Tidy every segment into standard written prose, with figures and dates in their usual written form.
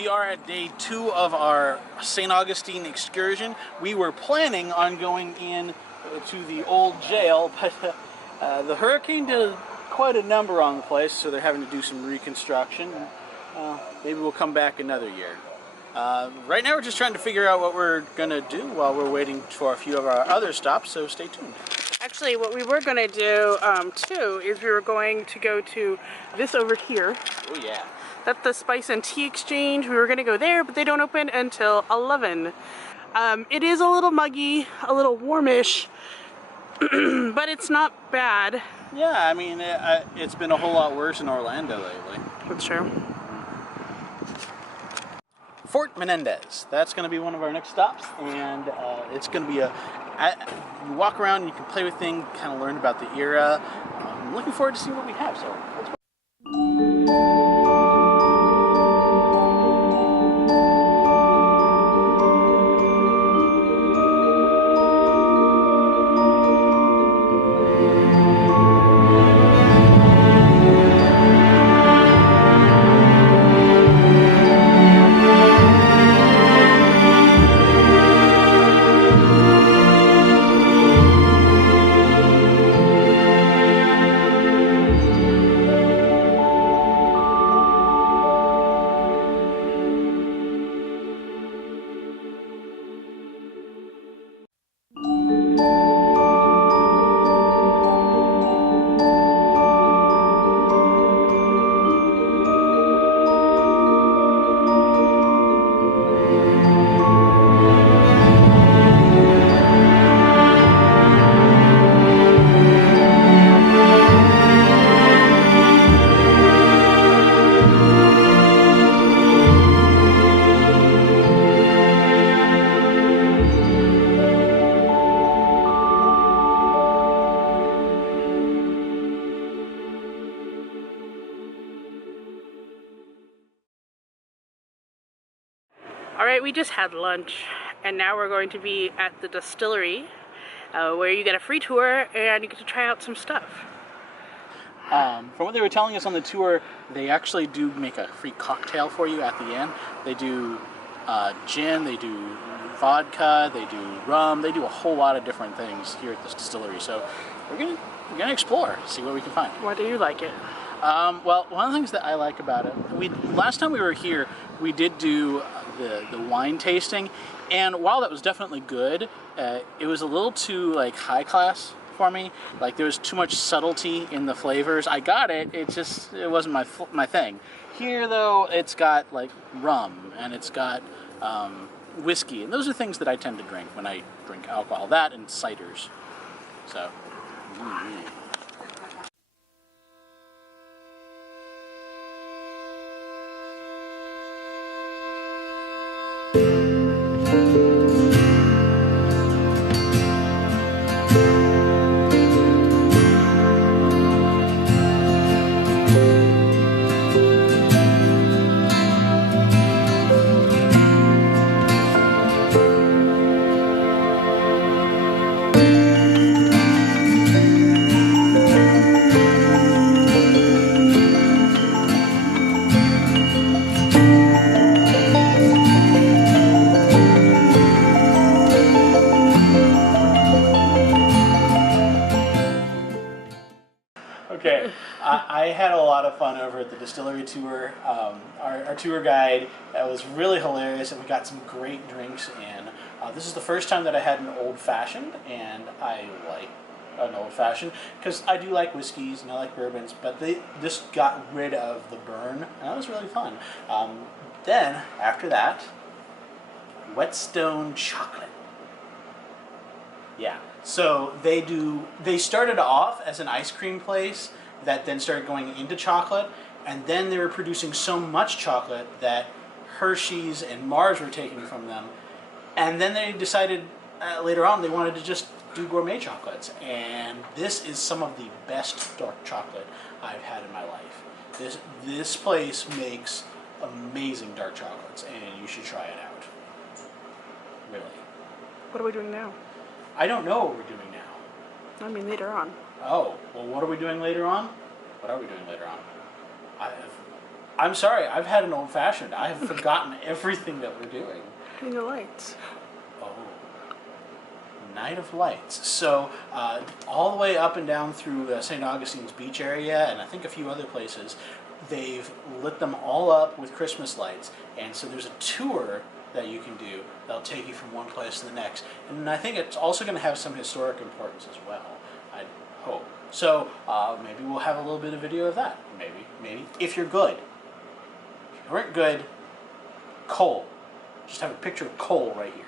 We are at day 2 of our St. Augustine excursion. We were planning on going in to the old jail, but the hurricane did quite a number on the place, so they're having to do some reconstruction. Maybe we'll come back another year. Right now we're just trying to figure out what we're going to do while we're waiting for a few of our other stops, so stay tuned. Actually, what we were going to do, too, is we were going to go to this over here. Oh, yeah. That's the Spice and Tea Exchange. We were going to go there, but they don't open until 11. It is a little muggy, a little warmish, but it's not bad. Yeah, I mean, it's been a whole lot worse in Orlando lately. That's true. Fort Menendez. That's going to be one of our next stops, and it's going to be you walk around and you can play with things, kind of learn about the era. I'm looking forward to seeing what we have, so let's go. Alright, we just had lunch, and now we're going to be at the distillery, where you get a free tour and you get to try out some stuff. From what they were telling us on the tour, they actually do make a free cocktail for you at the end. They do gin, they do vodka, they do rum, they do a whole lot of different things here at this distillery. So we're gonna explore, see what we can find. Why do you like it? Well, one of the things that I like about it, last time we were here, we did do the wine tasting, and while that was definitely good, it was a little too like high class for me. Like there was too much subtlety in the flavors. I got it, it wasn't my thing. Here though, it's got like rum and it's got whiskey, and those are things that I tend to drink when I drink alcohol. That and ciders. So. Okay, I had a lot of fun over at the Distillery Tour. Our tour guide was really hilarious, and we got some great drinks in. This is the first time that I had an old-fashioned, and I like an old-fashioned because I do like whiskeys and I like bourbons, but this got rid of the burn, and that was really fun. Then, after that, Whetstone chocolate. Yeah, so they started off as an ice cream place that then started going into chocolate, and then they were producing so much chocolate that Hershey's and Mars were taking from them, and then they decided later on they wanted to just do gourmet chocolates, and this is some of the best dark chocolate I've had in my life. This place makes amazing dark chocolates, and you should try it out. Really. What are we doing now? I don't know what we're doing now. I mean, later on. Oh, well, what are we doing later on? What are we doing later on? I'm sorry, I've had an old-fashioned. I have forgotten everything that we're doing. Turning the lights. Oh. Night of Lights. So, all the way up and down through St. Augustine's beach area, and I think a few other places, they've lit them all up with Christmas lights. And so there's a tour that you can do that'll take you from one place to the next. And I think it's also going to have some historic importance as well, I hope. So, maybe we'll have a little bit of video of that. Maybe. If you're good. If you aren't good, coal. Just have a picture of coal right here.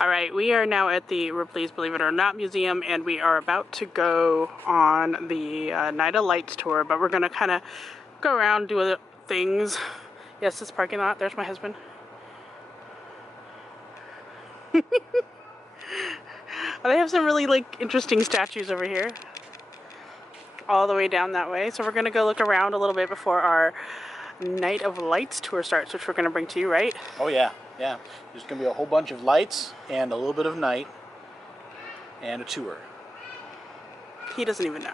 Alright, we are now at the Ripley's Believe It or Not Museum, and we are about to go on the Night of Lights tour, but we're going to kind of go around, do other things. Yes, this parking lot. There's my husband. They have some really interesting statues over here. All the way down that way. So we're going to go look around a little bit before our Night of Lights tour starts, which we're going to bring to you, right? Oh yeah. There's going to be a whole bunch of lights and a little bit of night and a tour. He doesn't even know.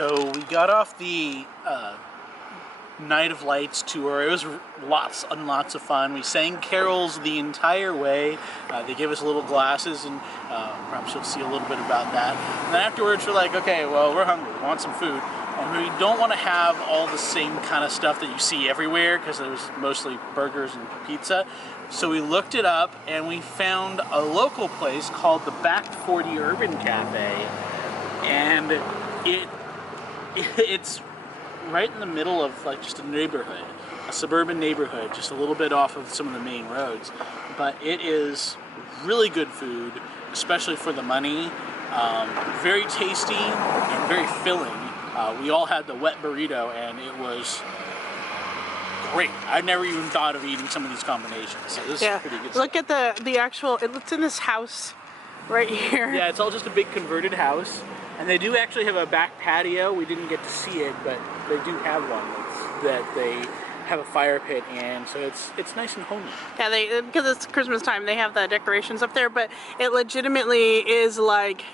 So we got off the Night of Lights tour. It was lots and lots of fun. We sang carols the entire way. They gave us little glasses, and perhaps you'll see a little bit about that. And then afterwards we're like, okay, well, we're hungry, we want some food. And we don't want to have all the same kind of stuff that you see everywhere, because there's mostly burgers and pizza. So we looked it up, and we found a local place called the Back 40 Urban Cafe. And it's right in the middle of like just a neighborhood, a suburban neighborhood, just a little bit off of some of the main roads. But it is really good food, especially for the money. Very tasty and very filling. We all had the wet burrito, and it was great. I never even thought of eating some of these combinations. So this is pretty good. Look at the actual. It's in this house right here. Yeah, it's all just a big converted house. And they do actually have a back patio. We didn't get to see it, but they do have one that they have a fire pit in, so it's nice and homey. Yeah, because it's Christmas time, they have the decorations up there, but it legitimately is like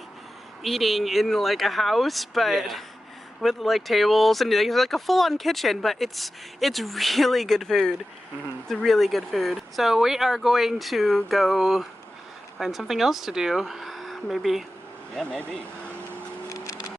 eating in like a house, but with like tables and it's like a full-on kitchen, but it's really good food. It's really good food. So we are going to go find something else to do, maybe. Yeah, maybe.